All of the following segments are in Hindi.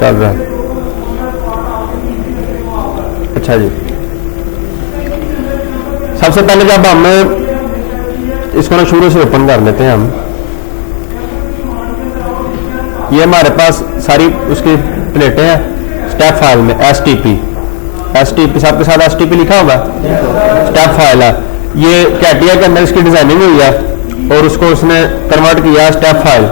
चल रहा है। अच्छा जी, सबसे पहले जब हम इसको ना शुरू से ओपन कर लेते हैं हम, ये हमारे पास सारी उसकी प्लेटें हैं स्टेप फाइल में। एसटीपी सबके साथ एसटीपी लिखा होगा, स्टेप फाइल है। ये कैटिया के अंदर इसकी डिजाइनिंग हुई है और उसको उसने कन्वर्ट किया स्टेप फाइल।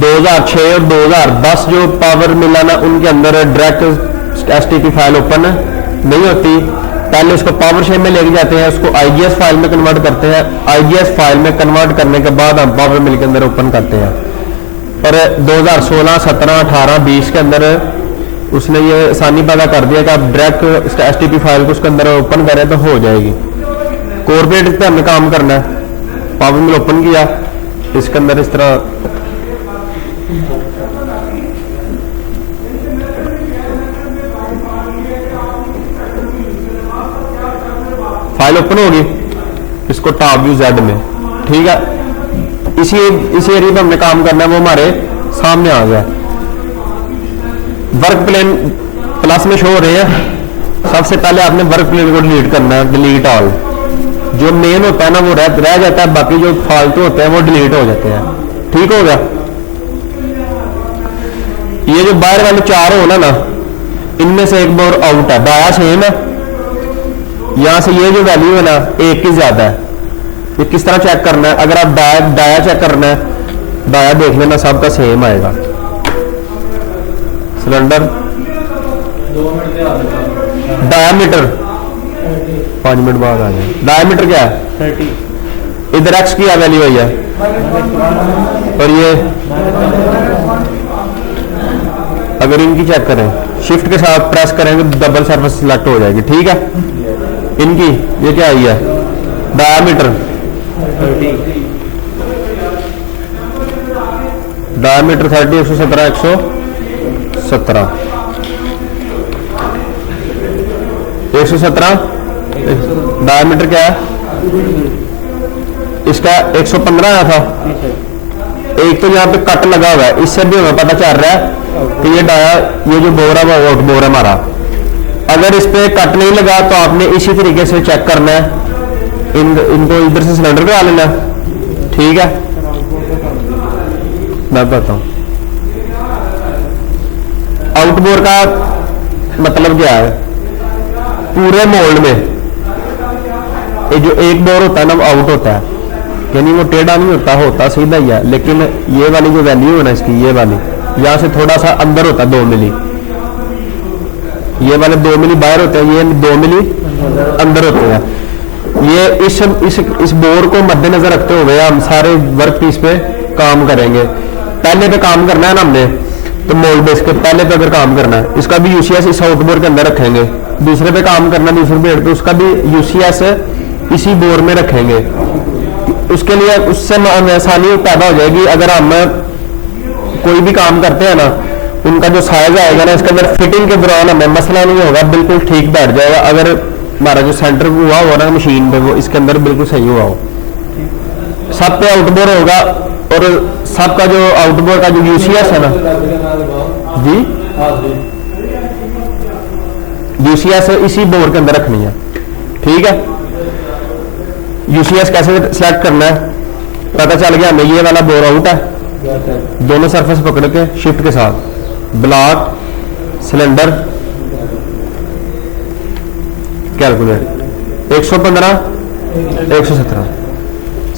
2006 और 2010 जो पावर मिला ना, उनके अंदर डायरेक्ट एसटीपी फाइल ओपन नहीं होती। पहले उसको पावर शेप में लेके जाते हैं, उसको आईजीएस फाइल में कन्वर्ट करते हैं। आईजीएस फाइल में कन्वर्ट करने के बाद हम पावर मिल के अंदर ओपन करते हैं। और 2016, 17, 18, 20 के अंदर उसने ये आसानी पैदा कर दिया कि आप डायरेक्ट एसटीपी फाइल को उसके अंदर ओपन करें तो हो जाएगी। कॉर्पोरेट पे हमने काम करना है, पावर मिल ओपन किया, इसके अंदर इस तरह फाइल ओपन होगी, इसको टॉप व्यू जेड में, ठीक है। इसी एरिया पे हमने काम करना है, वो हमारे सामने आ गया। वर्क प्लेन प्लस में शो हो रहे हैं। सबसे पहले आपने वर्क प्लेन को डिलीट करना है, डिलीट ऑल। जो मेन होता है ना वो रह जाता है, बाकी जो फालतू होते हैं वो डिलीट हो जाते हैं, ठीक हो गया। ये जो बाहर वाले 4 हो ना, इनमें से एक बार आउट है, दाया सेम है। यहां से ये जो वैल्यू है ना, 1 की ज्यादा है। ये किस तरह चेक करना है? अगर आप दाया चेक करना है, दाया देख लेना, सबका सेम आएगा। सिलेंडर डायामीटर 5 मिनट बाद आ जाए। डायामीटर क्या है? 30। इधर एक्स की वैल्यू आई है और ये अगर इनकी चेक करें, शिफ्ट के साथ प्रेस करेंगे तो डबल सरफेस सिलेक्ट हो जाएगी, ठीक है। इनकी ये क्या आई है? Diameter 30, diameter 30, 117, 117, 117। डायामीटर क्या है इसका? 115 आया था। एक तो यहाँ पे कट लगा हुआ है, इससे भी हमें पता चल रहा है कि ये जो बोर है वो आउट बोर है हमारा। अगर इस पे कट नहीं लगा तो आपने इसी तरीके से चेक करना है, इनको इधर से सिलेंडर पे आ लेना, ठीक है। मैं बताता हूं आउटबोर का मतलब क्या है। पूरे मोल्ड में ये जो एक बोर होता है ना वो आउट होता है, यानी वो टेढ़ा नहीं होता सीधा ही है। लेकिन ये वाली जो वैल्यू है ना इसकी, ये वाली यहां से थोड़ा सा अंदर होता है 2 मिली। ये वाले 2 मिली बाहर होते हैं, ये 2 मिली अंदर होते हैं। ये इस बोर को मद्देनजर रखते हुए हम सारे वर्क पीस पे काम करेंगे। पहले पे काम करना है ना हमने, तो मोल्ड बेस के पहले पे अगर काम करना है, इसका भी यूसीएस इस आउटबोर के अंदर रखेंगे। दूसरे पे काम करना है, दूसरे पेड़ पे, उसका भी यूसीएस इसी बोर में रखेंगे। उसके लिए उससे आसानी पैदा हो जाएगी। अगर हम कोई भी काम करते हैं ना, उनका जो साइज आएगा ना, इसके अंदर फिटिंग के दौरान हमें मसला नहीं होगा, बिल्कुल ठीक बैठ जाएगा। अगर हमारा जो सेंटर हुआ हो ना मशीन पे, वो इसके अंदर बिल्कुल सही हुआ हो। सब पे आउटबोर होगा और सबका जो आउटबोर का जो यूसीएस है ना जी, यूसीएस इसी बोर के अंदर रखनी है, ठीक है। यूसीएस कैसे सिलेक्ट करना है? पता चल गया हमें, ये वाला बोर आउट है। दोनों सरफेस पकड़ के शिफ्ट के साथ ब्लॉक, सिलेंडर, कैलकुलेट 115, 117।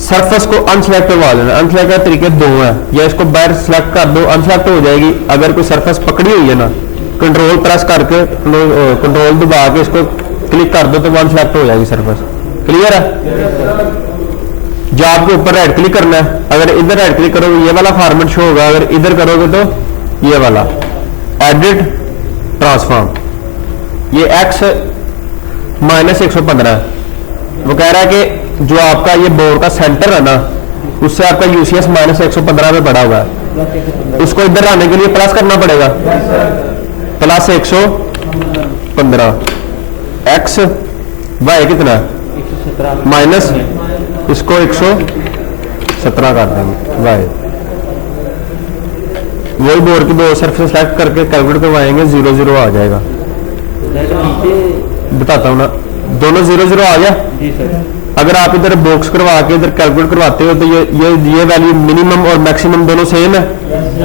सरफेस को अनसेलेक्ट करवा लेना। अनसेलेक्ट का तरीके 2 है, या इसको बाहर सेलेक्ट कर दो, अनसेलेक्ट हो जाएगी। अगर कोई सरफेस पकड़ी हुई है ना, कंट्रोल प्रेस करके कंट्रोल दबा के इसको क्लिक कर दो तो अनसेलेक्ट हो जाएगी सरफेस। क्लियर है? जॉब के ऊपर राइट क्लिक करना है। अगर इधर राइट क्लिक करोगे ये वाला फॉर्मेट शो होगा, अगर इधर करोगे तो ये वाला एडिट ट्रांसफॉर्म। ये x -115 है। वो कह रहा है कि जो आपका ये बोर का सेंटर है ना, उससे आपका यूसीएस -115 में पड़ा हुआ है। उसको इधर आने के लिए प्लस करना पड़ेगा, प्लस 115 x y कितना माइनस इसको 117 कर देंगे y। वही बोर की 2 सरफेस सेलेक्ट करके कैलकुलेट करवाएंगे, 0 0 आ जाएगा। बताता हूँ ना, दोनों 0 0 आ गया जी सर। अगर आप इधर बॉक्स करवा के इधर कैलकुलेट करवाते हो तो ये वैल्यू मिनिमम और मैक्सिमम दोनों सेम है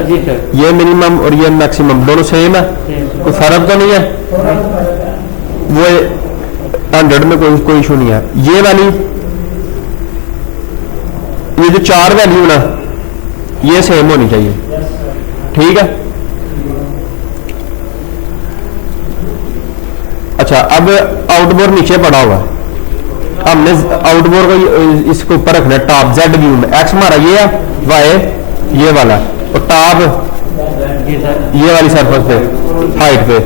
जी सर। ये मिनिमम और ये मैक्सिमम दोनों सेम है, कोई फर्क तो नहीं है, वो 100 में कोई इशू नहीं है। ये वाली ये जो 4 वैल्यू ना ये सेम होनी चाहिए, ठीक है। अच्छा अब आउटबोर नीचे पड़ा हुआ है, हमने आउटबोर को इसके ऊपर रखना है टॉप जेड व्यू में। एक्स हमारा ये है, वाई ये वाला, और टॉप ये वाली सरफेस पे हाइट पे।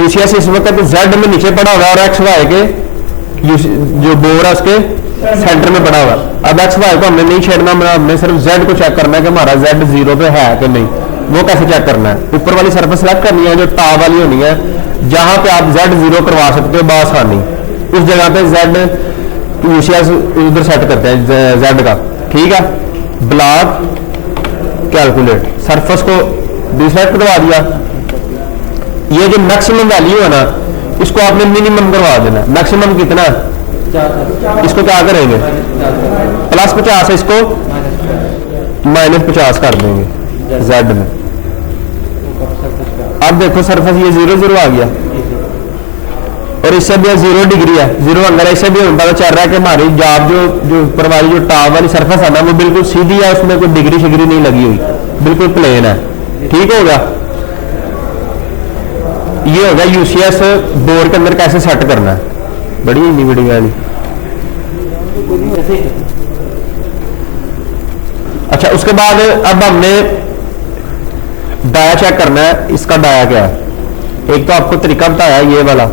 यूसीएस इस वक्त जेड में नीचे पड़ा हुआ है और एक्स वाई के जो बोर है उसके सेंटर में पड़ा हुआ। अब एक्स वाई को हमने नहीं छेड़ना, हमने सिर्फ जेड को चेक करना है कि हमारा जेड 0 पे है कि नहीं। वो कैसे चेक करना है, ऊपर वाली सरफेस सेलेक्ट करनी है जो टॉप वाली होनी है, जहां पे आप जेड 0 करवा सकते हो बासानी, उस जगह पे जेड यूसीएस उधर सेट करते हैं जेड का, ठीक है। ब्लॉक कैलकुलेट सरफेस को डिसेलेक्ट करवा दिया। ये जो मैक्सिमम वैल्यू है ना इसको आपने मिनिमम करवा देना। मैक्सिमम कितना, इसको क्या करेंगे +50 है, इसको -50 कर देंगे जेड में। अब देखो सरफेस ये 0 0 आ गया और इससे भी 0 डिग्री है, 0 अंदर। इससे भी पता चल रहा है कि हमारी जॉब जो ऊपर वाली जो टॉप वाली सरफेस है ना वो बिल्कुल सीधी है, उसमें कोई डिग्री शिग्री नहीं लगी हुई, बिल्कुल प्लेन है, ठीक होगा। ये होगा यूसीएस बोर्ड के अंदर कैसे सेट करना है, बड़ी इतनी बड़ी वाली। अच्छा उसके बाद अब हमने डाया चेक करना है, इसका डाया क्या है। एक तो आपको तरीका बताया ये वाला,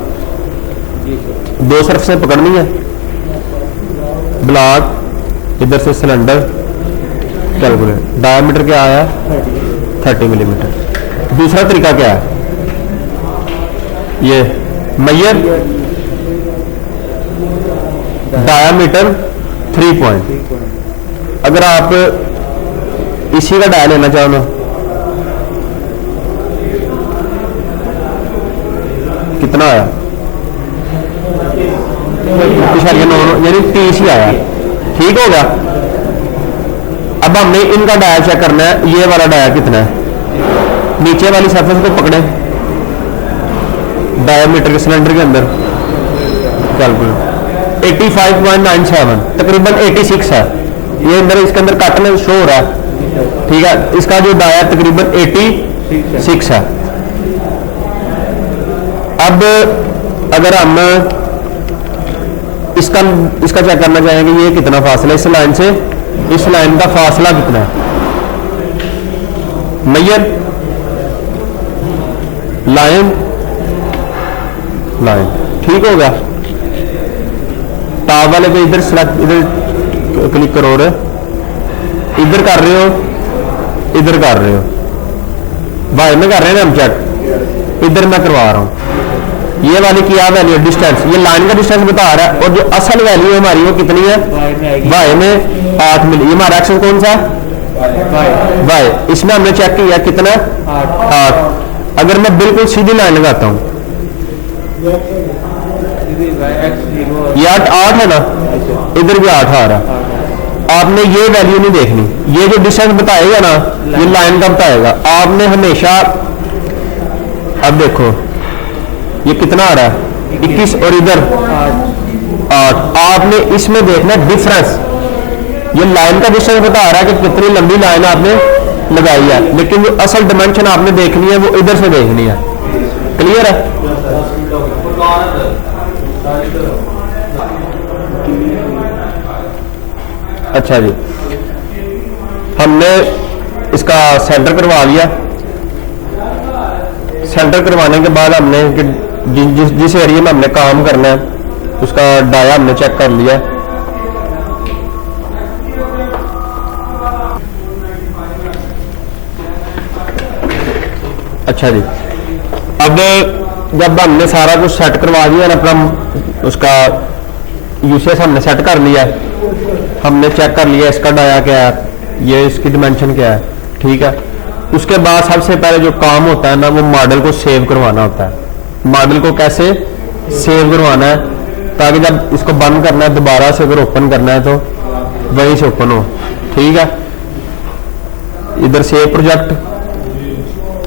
2 सरफ से पकड़नी है, ब्लॉक इधर से सिलेंडर कैलकुलेट, डायमीटर क्या आया 30 मिलीमीटर। दूसरा तरीका क्या है, ये मैयर डायमीटर 3 पॉइंट। अगर आप इसी का डाया लेना चाहो ना, कितना आया यानी 30 ही आया, ठीक होगा। अब हमने इनका डाया चेक करना है, ये वाला डाया कितना है, नीचे वाली सरफेस को पकड़े डायमीटर के सिलेंडर के अंदर कैलकुलेट 85.97 तकरीबन 86 है, ये अंदर इसके अंदर कट में शो हो रहा है, ठीक है। इसका जो डाया तकरीबन 86 है। अब अगर हम इसका चेक करना चाहेंगे ये कितना फासला इस लाइन से, इस लाइन का फासला कितना है, मैयर लाइन ठीक होगा। टॉप वाले पे इधर सेलेक्ट, इधर क्लिक करो, इधर कर रहे हो, इधर कर रहे हो, वाई में कर रहे हैं ना हम चेक, इधर मैं करवा रहा हूं। ये वाली क्या वैल्यू डिस्टेंस, ये लाइन का डिस्टेंस बता रहा है, और जो असल वैल्यू है हमारी वो कितनी है, वाई में 8 मिली। ये हमारा एक्शन कौन सा, वाई। इसमें हमने चेक किया कितना 8। अगर मैं बिल्कुल सीधी लाइन लगाता हूं, ये 8 है ना, इधर भी 8 आ रहा। आपने ये वैल्यू नहीं देखनी, ये जो डिस्टेंस बताएगा ना ये लाइन का बताएगा। आपने हमेशा, अब देखो ये कितना आ रहा है 21 और इधर 8। आपने इसमें देखना डिफरेंस, ये लाइन का डिस्टेंस बता रहा है कि कितनी लंबी लाइन आपने लगाई है, लेकिन जो असल डिमेंशन आपने देखनी है वो इधर से देखनी है। क्लियर है। अच्छा जी, हमने इसका सेंटर करवा लिया। सेंटर करवाने के बाद हमने जिस एरिया में हमने काम करना है उसका डाया हमने चेक कर लिया। अच्छा जी, अब जब हमने सारा कुछ सेट करवा दिया ना, अपना उसका यूसीएस हमने सेट कर लिया, हमने चेक कर लिया इसका डाया क्या है, ये इसकी डिमेंशन क्या है, ठीक है। उसके बाद सबसे पहले जो काम होता है ना, वो मॉडल को सेव करवाना होता है। मॉडल को कैसे सेव करवाना है, ताकि जब इसको बंद करना है दोबारा से अगर ओपन करना है तो वहीं से ओपन हो। ठीक है, इधर सेव प्रोजेक्ट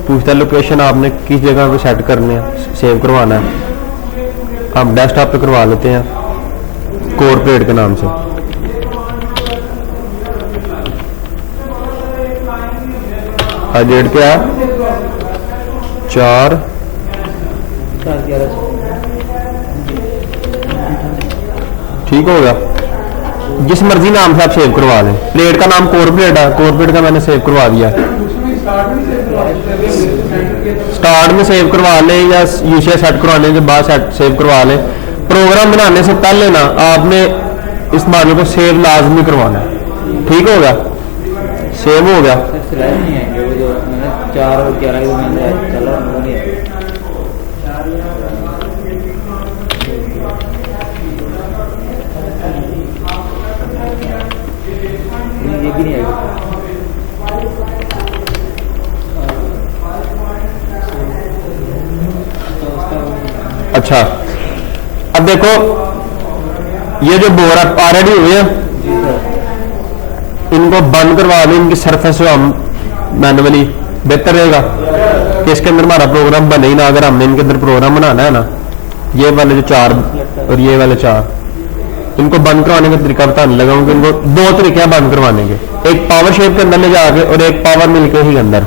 पूछता है लोकेशन आपने किस जगह पे सेट करने है, सेव करवाना है। हम डेस्कटॉप पे करवा लेते हैं कॉर्पोरेट के नाम से। आज डेट क्या है, 4 ठीक होगा। जिस मर्जी नाम से आप सेव करवा लें। प्लेट का नाम कॉर्पोरेट है, कॉर्पोरेट का मैंने सेव करवा दिया। स्टार्ट में सेव करवा लें या यूसीआई सेट करवाने के बाद सेव करवा लें। प्रोग्राम बनाने से पहले ना आपने इस मॉडल को सेव लाजमी करवाना है। ठीक होगा, सेव हो गया। 4 और 11 चला नहीं है। ये भी नहीं आएगा। अच्छा, अब देखो ये जो बोर ऑलरेडी हुए हैं, इनको बंद करवा दें, इनकी सरफेस जो हम मैनुअली बेहतर रहेगा कि इसके अंदर हमारा प्रोग्राम बने ही ना। अगर हमने इनके अंदर प्रोग्राम बनाना है ना, ये वाले जो 4 और ये वाले 4, इनको बंद करवाने का तरीका बताने लगा हूं कि इनको 2 तरीके हैं बंद करवाने के। एक पावर शेप के अंदर ले जाके और एक पावर मिल के ही अंदर।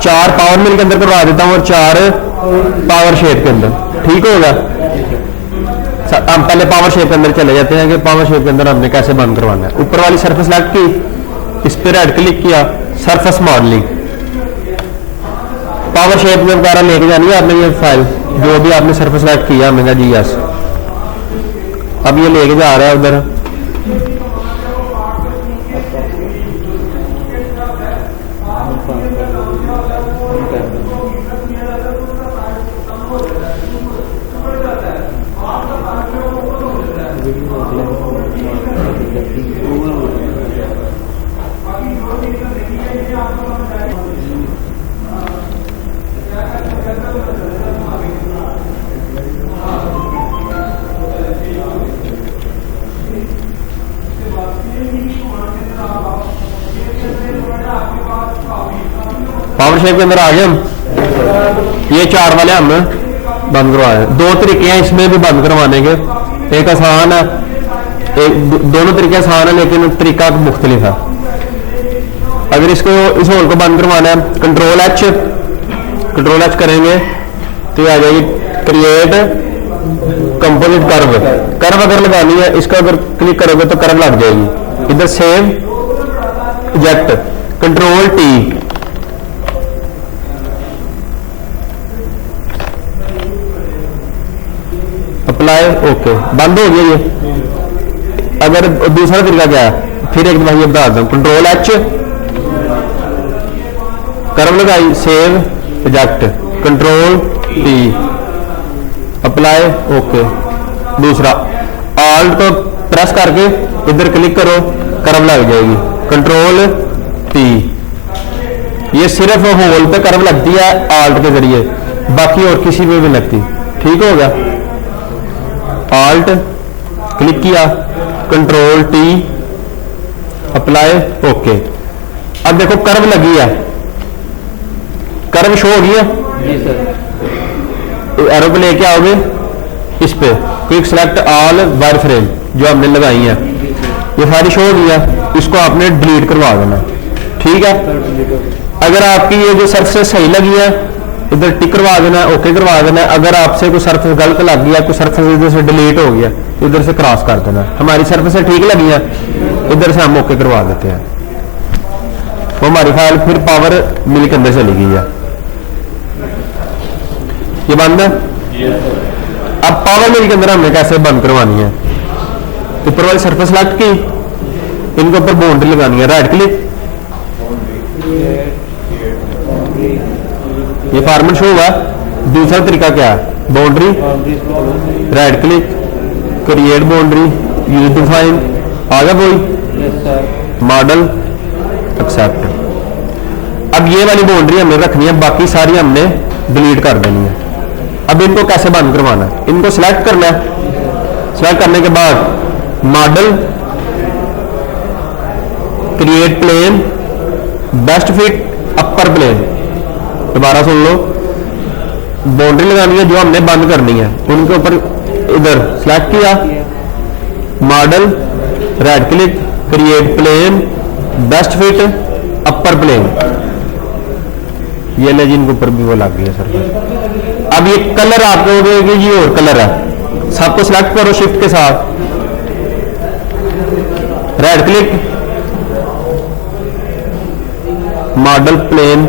4 पावर मिल के अंदर करवा देता हूँ और 4 पावर शेप के अंदर। ठीक होगा। हम पहले पावर शेप के अंदर चले जाते हैं कि पावर शेप के अंदर हमने कैसे बंद करवाना है। ऊपर वाली सरफेस सेलेक्ट की, इस पर राइट क्लिक किया, सरफेस मॉडलिंग, पावर शेप में वगैरह लेके जानी है आपने। ये फाइल जो भी आपने सरफेस सेलेक्ट किया, हमने कहा जी यस। अब ये लेके जा रहा है उधर। पावर शेप के अंदर आ गए हम। ये 4 वाले हम बंद करवाए। 2 तरीके हैं इसमें भी बंद करवाने के। एक आसान है, एक दोनों तरीके आसान है लेकिन तरीका मुख्तलिफ है। अगर इसको इस होल को बंद करवाना है, कंट्रोल एच करेंगे तो आ जाएगी क्रिएट कंपोजिट कर्व। कर्व अगर लगानी है, इसका अगर क्लिक करोगे तो कर्व लग जाएगी। इधर save project, control T, apply, okay, बंद हो गया ये। अगर दूसरा तरीका क्या है, फिर एक दफा ये बता दूं, कंट्रोल एच, कर्व लगाई, save project, control T, apply, okay. दूसरा ऑल्ट को प्रेस करके इधर क्लिक करो, कर्व लग जाएगी, कंट्रोल टी। ये सिर्फ होल पे कर्व लगती है ऑल्ट के जरिए, बाकी और किसी पे भी लगती। ठीक हो गया। ऑल्ट क्लिक किया, कंट्रोल टी, अप्लाई, ओके। अब देखो कर्व लगी है, कर्व शो हो गई है। एरो पे लेके आओगे, इस पे quick select all wire frame जो हमने लगाई है, ये सारी शो हो गई है। इसको आपने डिलीट करवा देना। ठीक है। अगर आपकी ये जो सरफेस सही लगी है, इधर टिक करवा देना है, ओके करवा देना है। अगर आपसे कोई सरफेस गलत लग गया, कोई सरफेस इधर से डिलीट हो गया, इधर से क्रॉस कर देना। हमारी सरफेस ठीक लगी है, इधर से हम ओके करवा देते हैं, तो हमारी फाइल फिर पावर मिल के अंदर चली गई है। ये बंद है। अब पावर मिल के अंदर हमने कैसे बंद करवानी है, ऊपर वाली सरफेस सेलेक्ट की, इनके ऊपर बाउंड्री लगानी है, राइट क्लिक, ये फॉर्मेट शो हुआ। दूसरा तरीका क्या है, boundary, right click, create boundary, use define, आ गया कोई मॉडल, एक्सेप्ट। अब ये वाली बाउंड्री हमने रखनी है, बाकी सारी हमने डिलीट कर देनी है। अब इनको कैसे बंद करवाना है, इनको सिलेक्ट करना है। सिलेक्ट करने के बाद model, create plane, best fit, upper plane, दोबारा सुन लो, बाउंड्री लगानी है जो हमने बंद करनी है, उनके ऊपर इधर सिलेक्ट किया, model, right click, create plane, best fit, upper plane, ये ले जी, इनके ऊपर भी वो लग गया सर। अब ये कलर आप कहोगे कि ये और कलर है, सबको सिलेक्ट करो शिफ्ट के साथ, right click, model plane,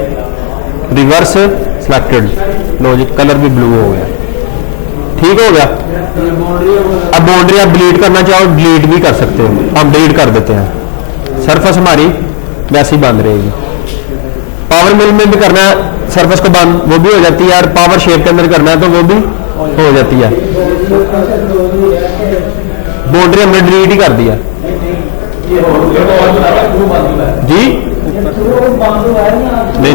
reverse, selected, लो जी कलर भी ब्लू हो गया, ठीक हो गया। अब बाउंड्री आप डिलीट करना चाहो डिलीट भी कर सकते हो, हम डिलीट कर देते हैं, सरफेस हमारी वैसे ही बंद रहेगी। पावर मिल में भी करना है सरफेस को बंद, वो भी हो जाती है, और पावर शेप के अंदर करना है तो वो भी हो जाती है। बाउंड्री हमने डिलीट ही कर दिया जी, नहीं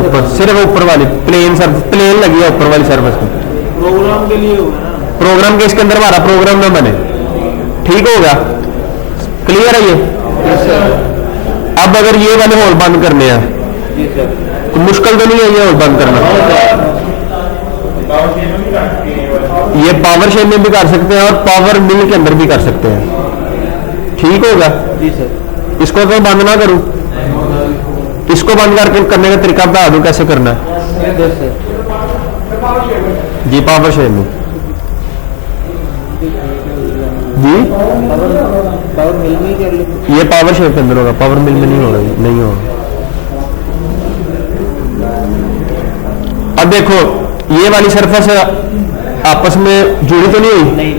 ऊपर, सिर्फ ऊपर वाली प्लेन सर्फेस, प्लेन लगी है ऊपर वाली सर्फेस में, प्रोग्राम के लिए होगा ना, प्रोग्राम के इसके अंदर हमारा प्रोग्राम ना बने, ठीक हो गया, क्लियर है ये। अब अगर ये वाले होल बंद करने हैं तो मुश्किल तो नहीं है ये होल बंद करना, ये पावर शेप में भी कर सकते हैं और पावर मिल के अंदर भी कर सकते हैं, ठीक होगा जी सर। इसको तो बंद ना करूं, इसको बंद करके करने का तरीका बता दूं कैसे करना है जी। पावर शेप में जी, पावर मिल में कर लो, ये पावर शेप के अंदर होगा, पावर मिल में नहीं होगा, नहीं होगा। अब देखो ये वाली सरफेस आपस में जुड़ी तो नहीं हुई, नहीं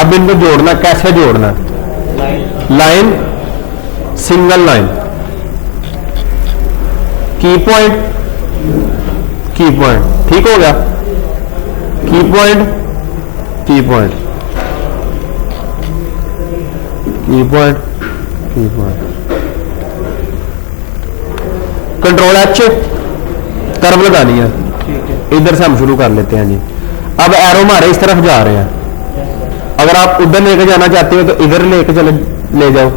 अब इनको जोड़ना, कैसे जोड़ना, लाइन, सिंगल लाइन, की पॉइंट, की पॉइंट, ठीक हो गया, की पॉइंट, की पॉइंट, की पॉइंट, की पॉइंट, कंट्रोल एच, कर्व लगानी है, इधर से हम शुरू कर लेते हैं जी। अब एरो हमारे इस तरफ जा रहे हैं, अगर आप उधर लेके जाना चाहते हो तो इधर लेके चले ले जाओ,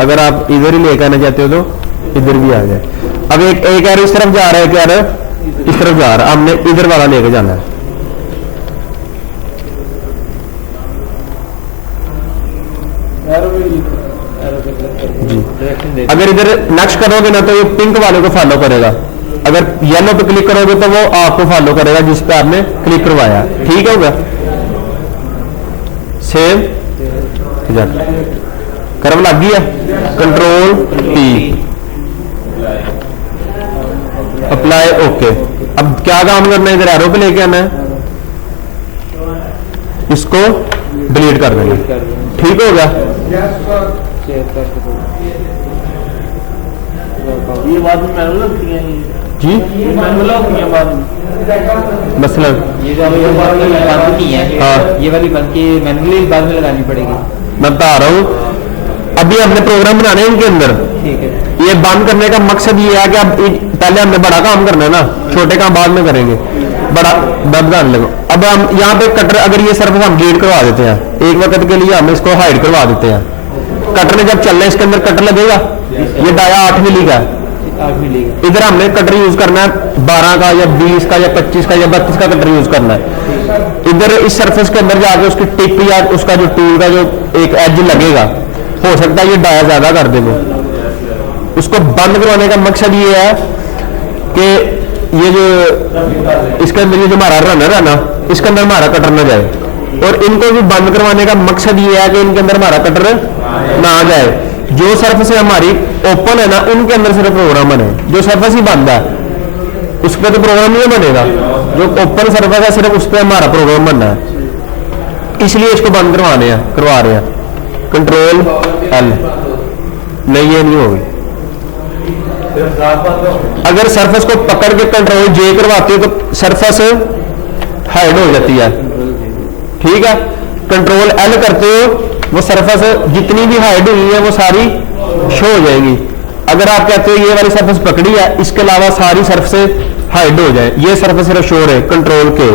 अगर आप इधर ही लेके आना चाहते हो तो इधर भी आ जाए। अब एक एरो इस तरफ जा रहा है, क्या इस तरफ जा रहा है, हमने इधर वाला लेके जाना है, जी। अगर इधर नेक्स्ट करोगे ना तो ये पिंक वाले को फॉलो करेगा, अगर येलो पे क्लिक करोगे तो वो आपको फॉलो करेगा जिस पे आपने क्लिक करवाया, ठीक होगा। सेव, कर्व लग गई है, कंट्रोल पी, अप्लाई, ओके। अब क्या काम करना है, इधर एरो पे लेके आना है, इसको डिलीट कर देंगे, ठीक होगा। ये बाद में मैनुअल होती है जी, ये मैनुअल होती है बाद में, मसलन ये जो ये वाली बंद नहीं है, हाँ। ये वाली बंद की मैनुअली बाद में लगानी पड़ेगी, मैं बता रहा हूँ। अभी हमने प्रोग्राम बनाने हैं इनके अंदर, ठीक है। ये बंद करने का मकसद ये है कि अब पहले हमने बड़ा काम करना है ना, छोटे काम बाद में करेंगे, बड़ा बंद करने लगो। अब हम यहाँ पे कटर, अगर ये सरफेस हम डिलीट करवा देते हैं, एक वक्त के लिए हम इसको हाइड करवा देते हैं, कटर ने जब चलना है इसके अंदर कटर लगेगा, ये डाया 8 मिली का है, इधर हमने कटर यूज करना है 12 का या 20 का या 25 का या 32 का कटर यूज करना है। इधर इस सरफेस के अंदर जाके उसकी टिप या उसका जो टूल का जो एक एज लगेगा, हो सकता है ये डाया ज्यादा कर दे, उसको बंद करवाने का मकसद ये है कि ये जो इसके अंदर ये जो हमारा रनर है ना, इसके अंदर हमारा कटर ना जाए, और इनको भी बंद करवाने का मकसद ये है कि इनके अंदर हमारा कटर ना आ जाए। जो सरफेस हमारी ओपन है ना, उनके अंदर सिर्फ प्रोग्राम बने, जो सरफेस ही बंद है उस पर तो प्रोग्राम नहीं बनेगा, जो ओपन सरफेस है सिर्फ उस पर हमारा प्रोग्राम बनना है, इसलिए इसको बंद करवा रहे हैं। कंट्रोल एल, नहीं ये नहीं होगी। अगर सरफेस को पकड़ के कंट्रोल जे करवाते हो तो सरफेस हाइड हो जाती है, ठीक है। कंट्रोल एल करते हो वो सरफेस जितनी भी हाइड हुई है वो सारी शो हो जाएगी, अगर आप कहते हो ये वाली सरफेस पकड़ी है, इसके अलावा सारी सरफेस हाइड हो जाए, ये सरफेस सिर्फ शो है, कंट्रोल के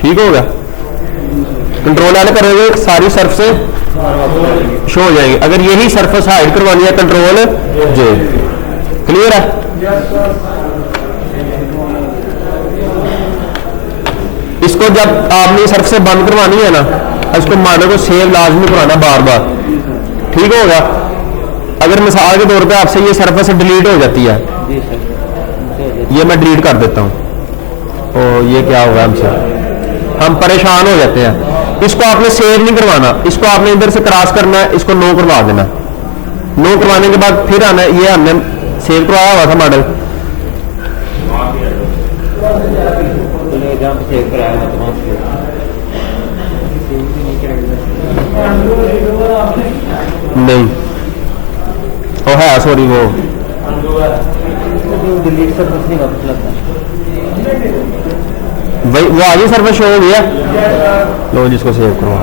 ठीक होगा। कंट्रोल एल करोगे सारी सरफेस शो हो जाएंगी। अगर यही सरफेस हाइड करवानी है कंट्रोल जे। क्लियर है? इसको जब आपने सरफेस बंद करवानी है ना, इसको मॉडल को सेव लाजमी कराना बार बार, ठीक होगा। अगर मिसाल के तौर पे आपसे ये सरफेस डिलीट हो जाती है, जी सर, ये मैं डिलीट कर देता हूं, और ये क्या होगा हमसे, हम परेशान हो जाते हैं। इसको आपने सेव नहीं करवाना, इसको आपने इधर से क्रॉस करना है, इसको नो करवा देना। नो करवाने के बाद फिर आना, ये हमने सेव करवाया हुआ था मॉडल, जहाँ पे सेव कराया था वहाँ से नहीं ओ है सॉरी वो डिलीट सब कुछ नहीं वापस लगता। वही वो आगे सर्वर शो हो गया। लो जिसको सेव करवा